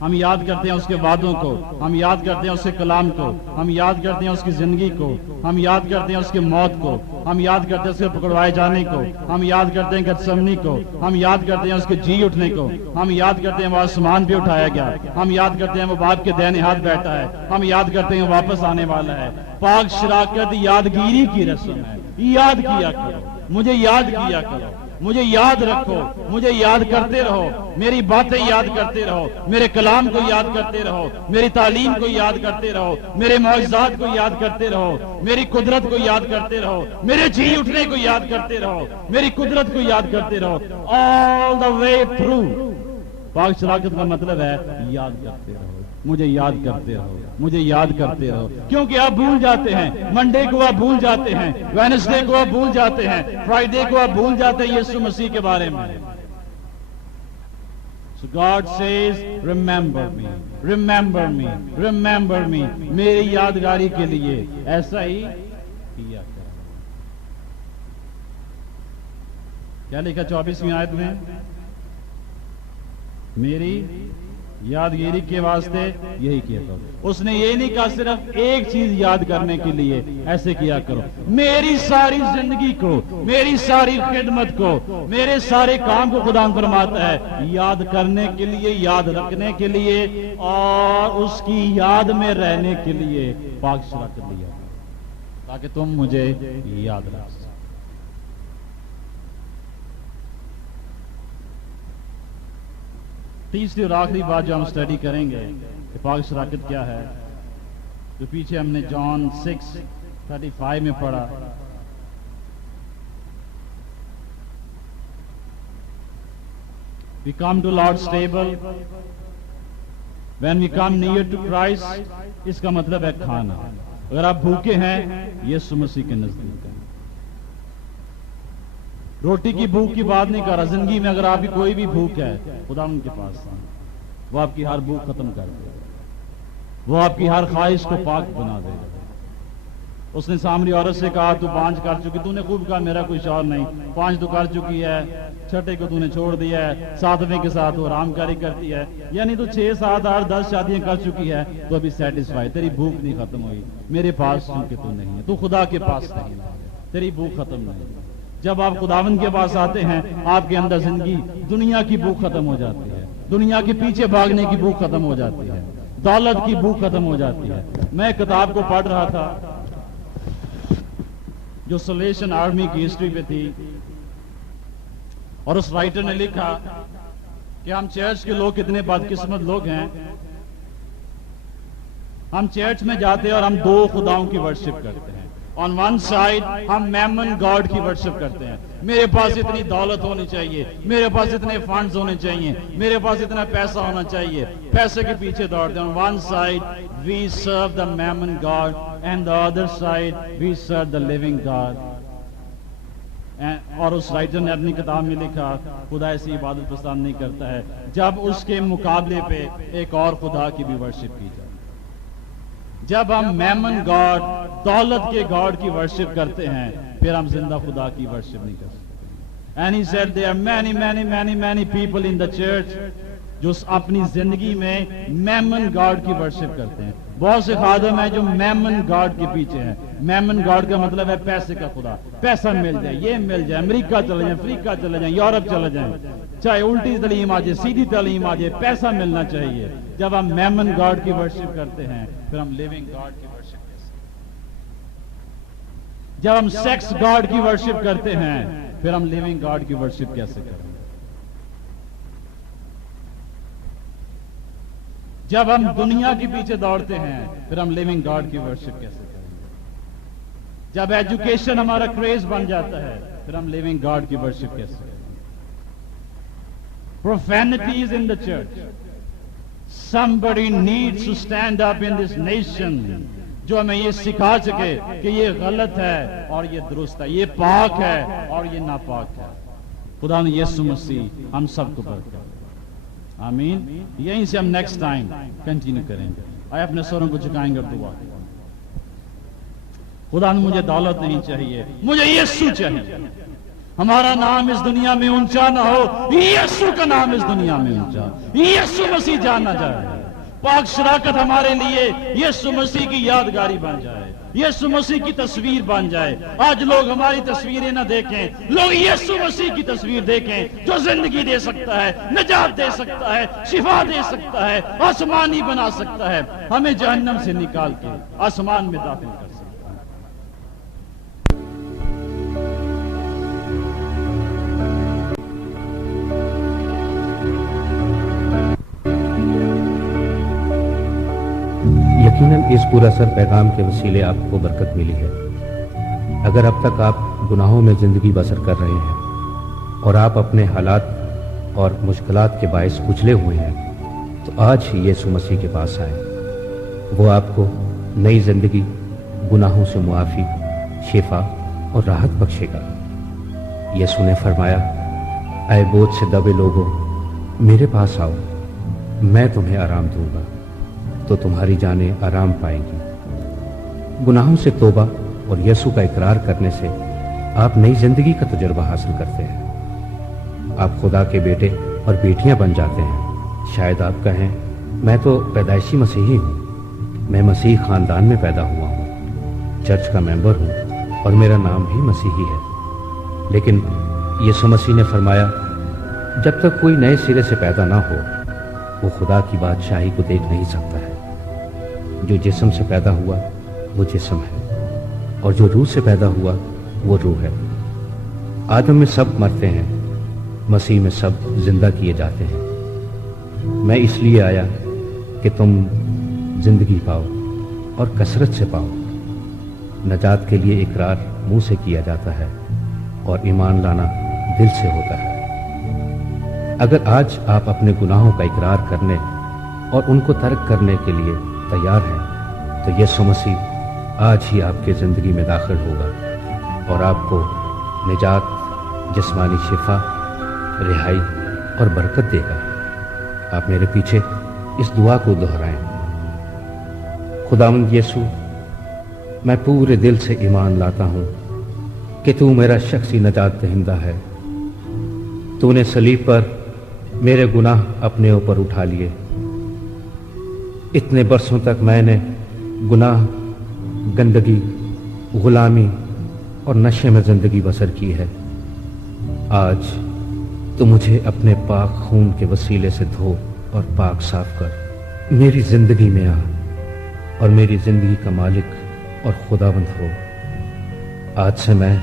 ہم یاد کرتے ہیں اس کے وعدوں کو، ہم یاد کرتے ہیں اس کے کلام کو، ہم یاد کرتے ہیں اس کی زندگی کو، ہم یاد کرتے ہیں اس کی موت کو، ہم یاد کرتے ہیں اس کے پکڑوائے جانے کو، ہم یاد کرتے ہیں گتسمنی کو، ہم یاد کرتے ہیں اس کے جی اٹھنے کو، ہم یاد کرتے ہیں وہ آسمان پہ اٹھایا گیا، ہم یاد کرتے ہیں وہ باپ کے دائیں ہاتھ بیٹھا ہے، ہم یاد کرتے ہیں واپس آنے والا ہے۔ پاک شراکت یادگیری کی رسم ہے۔ یاد کیا کرو، مجھے یاد کیا کرو، مجھے یاد رکھو، مجھے یاد کرتے رہو، میری باتیں یاد کرتے رہو، میرے کلام کو یاد کرتے رہو، میری تعلیم کو یاد کرتے رہو، میرے معجزات کو یاد کرتے رہو، میری قدرت کو یاد کرتے رہو، میرے جی اٹھنے کو یاد کرتے رہو، میری قدرت کو یاد کرتے رہو، all the way through۔ پاک شراکت کا مطلب ہے یاد کرتے رہو، مجھے یاد کرتے رہو، مجھے یاد کرتے رہو، کیونکہ آپ بھول جاتے ہیں، منڈے کو آپ بھول جاتے ہیں، وینسڈے کو آپ بھول جاتے ہیں، فرائیڈے کو آپ بھول جاتے ہیں یسوع مسیح کے بارے میں۔ So God says, remember me, remember me, remember me۔ میری یادگاری کے لیے ایسا ہی کیا کرو۔ کیا لکھا 24ویں آیت میں؟ میری یادگیری کے واسطے یہی کیا کرو۔ اس نے یہ نہیں کہا صرف ایک چیز یاد کرنے کے لیے ایسے کیا کرو، میری ساری زندگی کو، میری ساری خدمت کو، میرے سارے کام کو خدا فرماتا ہے یاد کرنے کے لیے، یاد رکھنے کے لیے اور اس کی یاد میں رہنے کے لیے پاک شراکت لیا تاکہ تم مجھے یاد رکھ سکو۔ تیسری اور آخری بات جو ہم اسٹڈی کریں گے کہ پاک شراکت کیا ہے، جو پیچھے ہم نے جان 6:35 میں پڑھا، we come to Lord's table when we come near to Christ، اس کا مطلب ہے کھانا۔ اگر آپ بھوکے ہیں یسوع مسیح کے نزدیک ہیں۔ روٹی کی بھوک کی بات نہیں کر رہا، زندگی میں اگر آپ کی کوئی بھی بھوک ہے خدا ان کے پاس ہے، وہ آپ کی ہر بھوک ختم کر دے گا، وہ آپ کی ہر خواہش کو پاک بنا دے گا۔ اس نے سامری عورت سے کہا تو 5 کر چکی، تو نے خوب کہا میرا کوئی شوہر نہیں، 5 تو کر چکی ہے، 6 کو تو نے چھوڑ دیا ہے، 7ویں کے ساتھ وہ آرام کاری کرتی ہے، یعنی تو 6 7 8 10 شادیاں کر چکی ہے تو ابھی سیٹسفائی، تیری بھوک نہیں ختم ہوئی میرے پاس کیونکہ تو نہیں ہے، تو خدا کے پاس نہیں ہے، تیری بھوک ختم نہیں۔ جب آپ خداوند کے پاس آتے ہیں آپ کے اندر زندگی، دنیا کی بھوک ختم ہو جاتی ہے، دنیا کے پیچھے بھاگنے کی بھوک ختم ہو جاتی ہے، دولت کی بھوک ختم ہو جاتی ہے۔ میں کتاب کو پڑھ رہا تھا جو سلیشن آرمی کی ہسٹری پہ تھی، اور اس رائٹر نے لکھا کہ ہم چرچ کے لوگ کتنے بدقسمت لوگ ہیں، ہم چرچ میں جاتے ہیں اور ہم 2 خداؤں کی ورشپ کرتے ہیں۔ آن ون سائڈ ہم میمن گاڈ کی ورشپ کرتے ہیں، میرے پاس اتنی دولت ہونی چاہیے، میرے پاس اتنے فنڈز ہونے چاہیے، میرے پاس اتنا پیسہ ہونا چاہیے، پیسے کے پیچھے دوڑتے ہیں۔ On one side we serve the mammon god and the other side we serve the living god. اور اس رائٹر نے اپنی کتاب میں لکھا خدا ایسی عبادت پسند نہیں کرتا ہے جب اس کے مقابلے پہ ایک اور خدا کی بھی ورشپ کی جائے۔ جب ہم میمن گاڈ، دولت کے گاڈ کی ورشپ کرتے ہیں پھر ہم زندہ خدا کی ورشپ نہیں کر سکتے۔ And he said there are many people in the church جو اپنی زندگی میں میمن گاڈ کی ورشپ کرتے ہیں۔ بہت سے خادم ہیں جو میمن گاڈ کے پیچھے ہیں۔ میمن گاڈ کا مطلب ہے پیسے کا خدا، پیسہ مل جائے، یہ مل جائے، امریکہ چلے جائیں، افریقہ چلے جائیں، یورپ چلے جائیں، چاہے الٹی تعلیم آ جائے سیدھی تعلیم آ جائے، پیسہ ملنا چاہیے۔ جب ہم میمن گاڈ کی ورشپ کرتے ہیں پھر ہم لیونگ گاڈ کی ورشپ کیسے؟ جب ہم سیکس گاڈ کی ورشپ کرتے ہیں پھر ہم لیونگ گاڈ کی ورشپ کیسے کریں؟ جب ہم دنیا کے پیچھے دوڑتے ہیں پھر ہم لیونگ گاڈ کی ورشپ کیسے کریں گے؟ جب ایجوکیشن ہمارا کریز بن جاتا ہے پھر ہم لیونگ گاڈ کی ورشپ کیسے کریں گے؟ Profanity is in the church. Somebody needs to stand up in this nation جو ہمیں یہ سکھا سکے کہ یہ غلط ہے اور یہ درست ہے، یہ پاک ہے اور یہ ناپاک ہے۔ خدا نے یسوع مسیح ہم سب کو برکت۔ آمین۔ یہیں سے ہم نیکسٹ ٹائم کنٹینیو کریں گے۔ آئے اپنے سروں کو جھکائیں گے اور دعا کریں۔ خدا نے مجھے دولت نہیں چاہیے، مجھے یسوع چاہیے۔ ہمارا نام اس دنیا میں اونچا نہ ہو، یسوع کا نام اس دنیا میں اونچا، یسوع مسیح جاننا چاہے۔ پاک شراکت ہمارے لیے یسوع مسیح کی یادگاری بن جائے، یسوع مسیح کی تصویر بن جائے۔ آج لوگ ہماری تصویریں نہ دیکھیں، لوگ یسوع مسیح کی تصویر دیکھیں جو زندگی دے سکتا ہے، نجات دے سکتا ہے، شفا دے سکتا ہے، آسمانی بنا سکتا ہے، ہمیں جہنم سے نکال کے آسمان میں داخل کر سکتا ہے۔ یقیناً اس پورا سر پیغام کے وسیلے آپ کو برکت ملی ہے۔ اگر اب تک آپ گناہوں میں زندگی بسر کر رہے ہیں اور آپ اپنے حالات اور مشکلات کے باعث کچلے ہوئے ہیں تو آج ہی یسوع مسیح کے پاس آئیں۔ وہ آپ کو نئی زندگی، گناہوں سے معافی، شفا اور راحت بخشے گا۔ یسوع نے فرمایا، اے بوجھ سے دبے لوگوں میرے پاس آؤ، میں تمہیں آرام دوں گا تو تمہاری جانیں آرام پائیں گی۔ گناہوں سے توبہ اور یسوع کا اقرار کرنے سے آپ نئی زندگی کا تجربہ حاصل کرتے ہیں۔ آپ خدا کے بیٹے اور بیٹیاں بن جاتے ہیں۔ شاید آپ کہیں میں تو پیدائشی مسیحی ہوں. میں مسیح خاندان میں پیدا ہوا ہوں، چرچ کا ممبر ہوں اور میرا نام بھی مسیحی ہے. لیکن یسوع مسیح نے فرمایا جب تک کوئی نئے سرے سے پیدا نہ ہو وہ خدا کی بادشاہی کو دیکھ نہیں سکتا ہے. جو جسم سے پیدا ہوا وہ جسم ہے اور جو روح سے پیدا ہوا وہ روح ہے. آدم میں سب مرتے ہیں، مسیح میں سب زندہ کیے جاتے ہیں. میں اس لیے آیا کہ تم زندگی پاؤ اور کثرت سے پاؤ. نجات کے لیے اقرار منہ سے کیا جاتا ہے اور ایمان لانا دل سے ہوتا ہے. اگر آج آپ اپنے گناہوں کا اقرار کرنے اور ان کو ترک کرنے کے لیے تیار ہیں تو یسوع مسیح آج ہی آپ کی زندگی میں داخل ہوگا اور آپ کو نجات، جسمانی شفا، رہائی اور برکت دے گا. آپ میرے پیچھے اس دعا کو دہرائیں. خداوند یسوع، میں پورے دل سے ایمان لاتا ہوں کہ تو میرا شخصی نجات دہندہ ہے. تو نے صلیب پر میرے گناہ اپنے اوپر اٹھا لیے. اتنے برسوں تک میں نے گناہ، گندگی، غلامی اور نشے میں زندگی بسر کی ہے. آج تو مجھے اپنے پاک خون کے وسیلے سے دھو اور پاک صاف کر میری زندگی میں آ اور میری زندگی کا مالک اور خداوند ہو. آج سے میں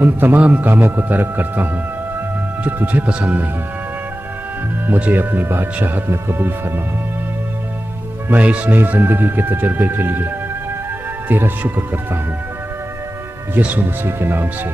ان تمام کاموں کو ترک کرتا ہوں جو تجھے پسند نہیں. مجھے اپنی بادشاہت میں قبول فرما. میں اس نئی زندگی کے تجربے کے لیے تیرا شکر کرتا ہوں. یسوع مسیح کے نام سے